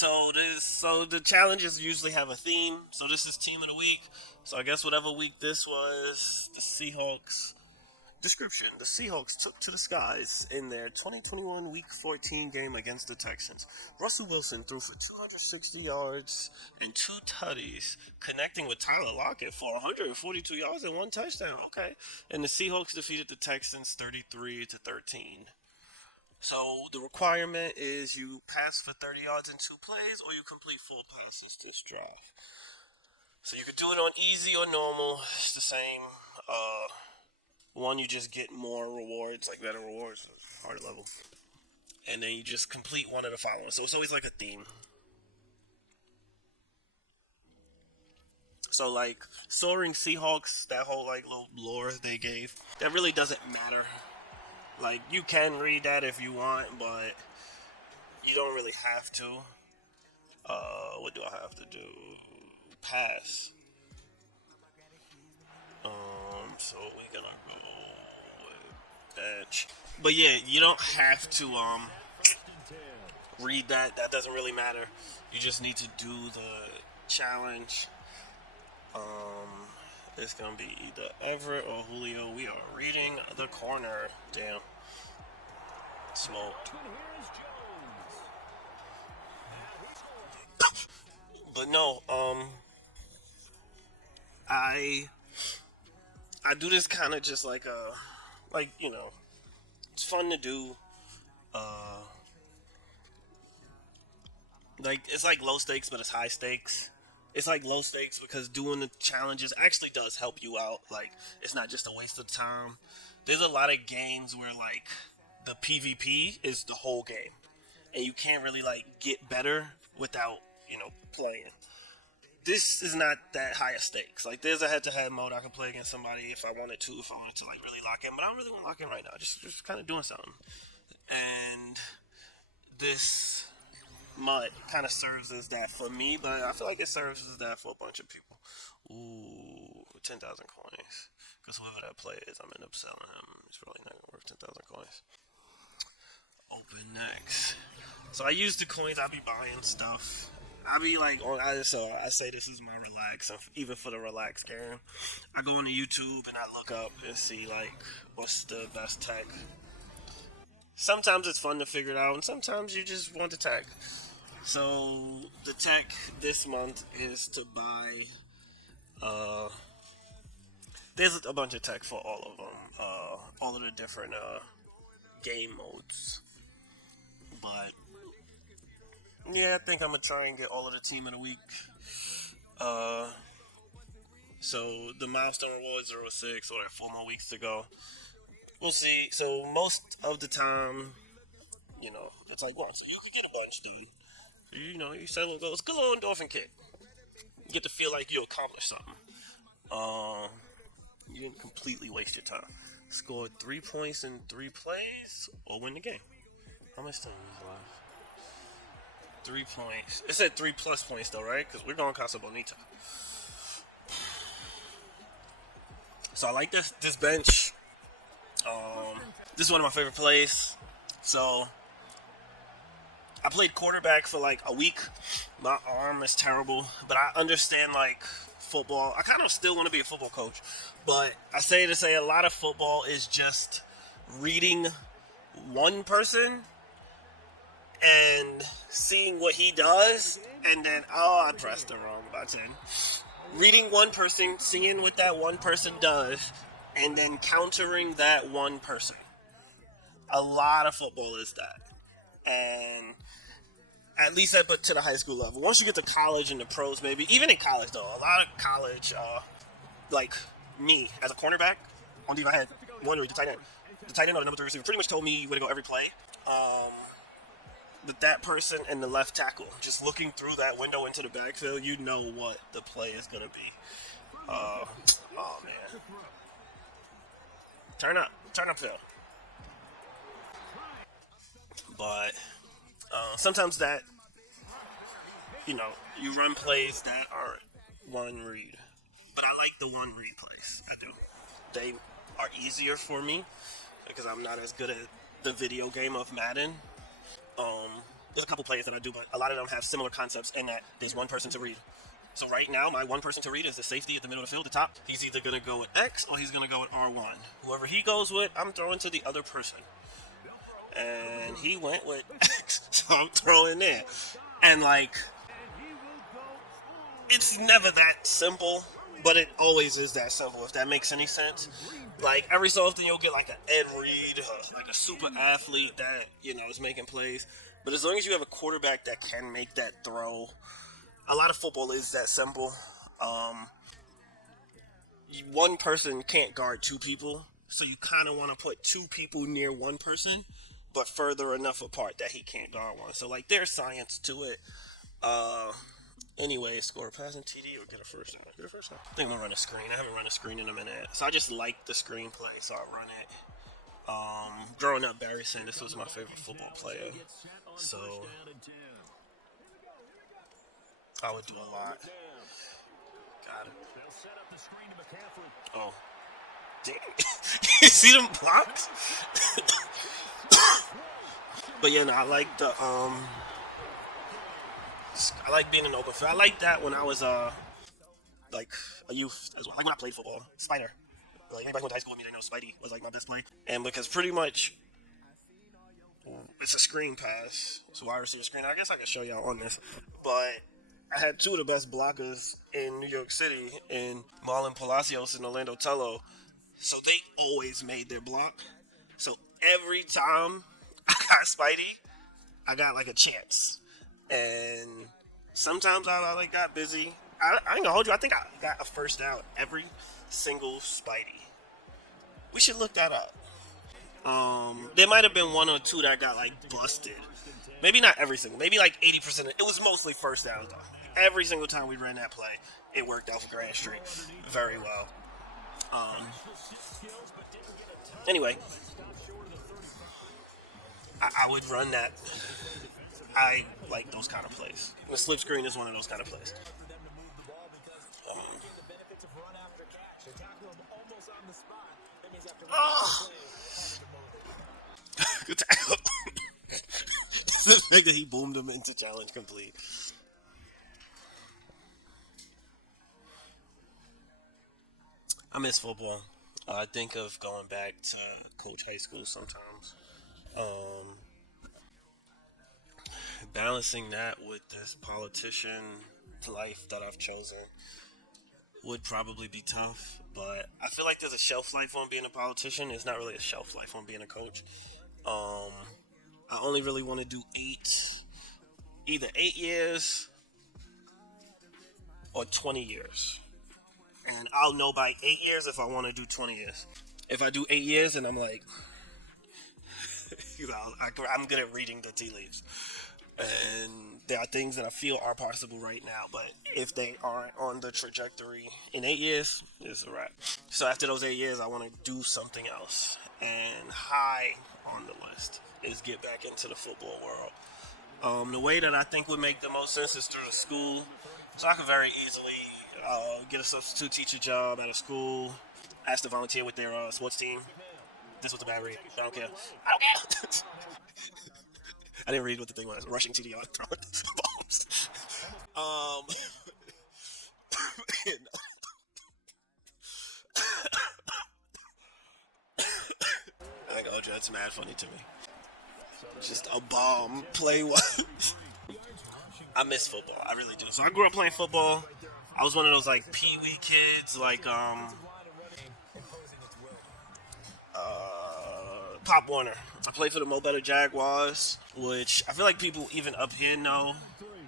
So the challenges usually have a theme. So this is team of the week. So I guess whatever week this was, the Seahawks. Description: the Seahawks took to the skies in their 2021 Week 14 game against the Texans. Russell Wilson threw for 260 yards and 2 tutties, connecting with Tyler Lockett for 142 yards and 1 touchdown. Okay, and the Seahawks defeated the Texans 33-13. So the requirement is you pass for 30 yards in 2 plays, or you complete 4 passes this drive. So you could do it on easy or normal. It's the same. One, you just get more rewards, like better rewards, harder level. And then you just complete one of the following. So it's always like a theme. So like Soaring Seahawks, that whole like little lore they gave, that really doesn't matter. Like you can read that if you want, but you don't really have to. What do I have to do? Pass. So we're gonna go with bench. But yeah, you don't have to read that. That doesn't really matter. You just need to do the challenge. It's gonna be either Everett or Julio. We are reading the corner. Damn. Smoked. But no, I do this kind of just like it's fun to do. Like it's like low stakes, but it's high stakes. It's like low stakes because doing the challenges actually does help you out. Like it's not just a waste of time. There's a lot of games where like the PvP is the whole game, and you can't really like get better without playing. This is not that high of stakes. Like there's a head-to-head mode I can play against somebody if I wanted to like really lock in, but I don't really want to lock in right now. Just kind of doing something. And this MUT kind of serves as that for me, but I feel like it serves as that for a bunch of people. Ooh, 10,000 coins. Because whoever that player is, I'm end up selling him. It's probably not gonna worth 10,000 coins. Open next. So I use the coins. I be buying stuff. I be like, I say this is my relax, even for the relax game. I go on YouTube and I look up and see like what's the best tech. Sometimes it's fun to figure it out, and sometimes you just want the tech. So the tech this month is to buy. There's a bunch of tech for all of them, all of the different game modes, but. Yeah, I think I'm gonna try and get all of the team in a week. So the milestone reward 06, or 4 more weeks to go. We'll see. So most of the time, it's like one. So you can get a bunch done. You set little goals. Good little endorphin kick. You get to feel like you accomplished something. You didn't completely waste your time. Scored 3 points in 3 plays, or win the game. How much time is left? 3 points. It said 3+ points though, right? Because we're going Casa Bonita. So I like this bench. This is one of my favorite plays. So I played quarterback for like a week. My arm is terrible, but I understand like football. I kind of still want to be a football coach, but I say to say a lot of football is just reading one person and seeing what he does, and then, I pressed the wrong button. Reading one person, seeing what that one person does, and then countering that one person. A lot of football is that. And at least up to the high school level. Once you get to college and the pros, maybe, even in college though, a lot of college, like me, as a cornerback, only if I had one read, the tight end or the number 3 receiver, pretty much told me where to go every play. But that person and the left tackle, just looking through that window into the backfield, you know what the play is going to be. Oh, man. Turn upfield. But sometimes that, you run plays that aren't one read. But I like the one read plays. I do. They are easier for me because I'm not as good at the video game of Madden. There's a couple players that I do, but a lot of them have similar concepts in that there's one person to read. So right now, my one person to read is the safety at the middle of the field, the top. He's either going to go with X or he's going to go with R1. Whoever he goes with, I'm throwing to the other person. And he went with X, so I'm throwing there. And like, it's never that simple, but it always is that simple, if that makes any sense. Like, every so often you'll get like an Ed Reed, like a super athlete that, is making plays. But as long as you have a quarterback that can make that throw, a lot of football is that simple. One person can't guard two people, so you kind of want to put two people near one person, but further enough apart that he can't guard one. So, like, there's science to it. Anyway, score a passing TD or get a first down. Get a first down. I think I'm gonna run a screen. I haven't run a screen in a minute, so I just like the screenplay, so I run it. Growing up, Barry Sanders was my favorite football player, so I would do a lot. Got it. Oh, dang! You see them blocks? But yeah, no, I like the I like being in open field. I like that when I was like a youth as well. Like when I played football, Spider. Like anybody who went to high school with me, they know Spidey was like my best play. And because pretty much it's a screen pass, so wide receiver screen. I guess I can show y'all on this, but I had two of the best blockers in New York City, in Marlon Palacios and Orlando Tello. So they always made their block. So every time I got Spidey, I got like a chance. And sometimes I like got busy. I ain't gonna hold you. I think I got a first down every single Spidey. We should look that up. There might have been one or two that got like busted. Maybe not every single. Maybe like 80%. It was mostly first downs though. Every single time we ran that play, it worked out for Grand Street very well. Anyway, I would run that. I like those kind of plays. The slip screen is one of those kind of plays. Good tackle. The fact that he boomed him into challenge complete. I miss football. I think of going back to coach high school sometimes. Um, Balancing that with this politician life that I've chosen would probably be tough. But I feel like there's a shelf life on being a politician. There's not really a shelf life on being a coach. Um, I only really want to do either 8 years or 20 years. And I'll know by 8 years if I want to do 20 years. If I do 8 years and I'm like, I'm good at reading the tea leaves. And there are things that I feel are possible right now, but if they aren't on the trajectory in 8 years, it's a wrap. So after those 8 years, I want to do something else. And high on the list is get back into the football world. The way that I think would make the most sense is through the school. So I could very easily get a substitute teacher job at a school, ask to volunteer with their sports team. This was a bad read. I don't care. I didn't read what the thing was. Rushing TDR, throwing bombs. Um, I got you. That's mad funny to me. Just a bomb play one. I miss football. I really do. So I grew up playing football. I was one of those like pee-wee kids, like Pop Warner. I played for the Mo Jaguars, which I feel like people even up here know.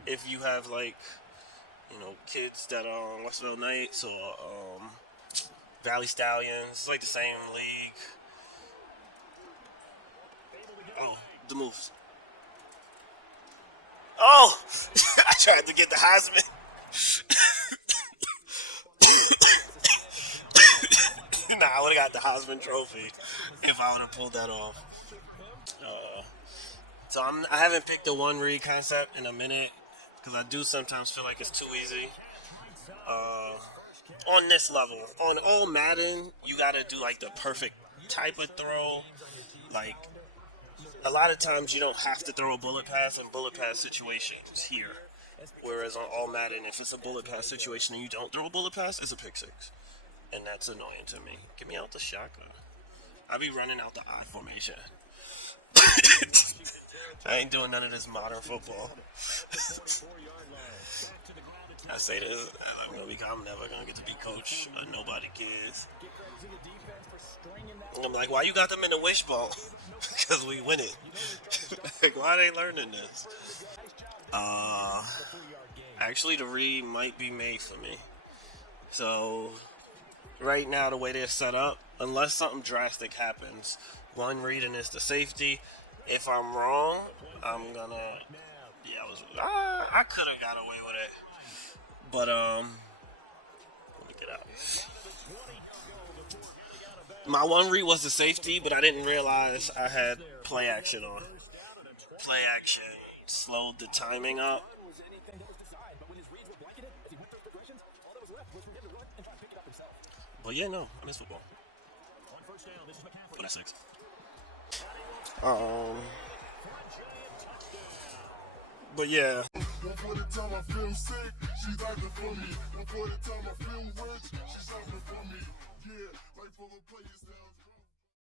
If you have like, kids that are on Westville Knights or Valley Stallions, it's like the same league. Oh, the moves. Oh, I tried to get the Heisman. Nah, I would have got the Heisman Trophy if I would have pulled that off. So I haven't picked the one read concept in a minute because I do sometimes feel like it's too easy. On this level, on all Madden, you gotta do like the perfect type of throw. Like A lot of times you don't have to throw a bullet pass in bullet pass situations here. Whereas on all Madden, if it's a bullet pass situation and you don't throw a bullet pass, it's a pick six. And that's annoying to me. Get me out the shotgun. I be running out the I formation. I ain't doing none of this modern football. I say this, I'm never gonna get to be coach. Nobody cares. I'm like, why you got them in the wishbone? Because we win it. Like, why are they learning this? Actually, the read might be made for me. So, right now, the way they're set up, unless something drastic happens, one reading is the safety. If I'm wrong, I'm gonna. Yeah, I could have got away with it, but let me get out. My one read was the safety, but I didn't realize I had play action on. Play action slowed the timing up. But yeah, no, I miss football. 26. But yeah. Before the time I feel sick, she's acting for me. Before the time I feel rich, she's acting for me. Yeah, like for the players now.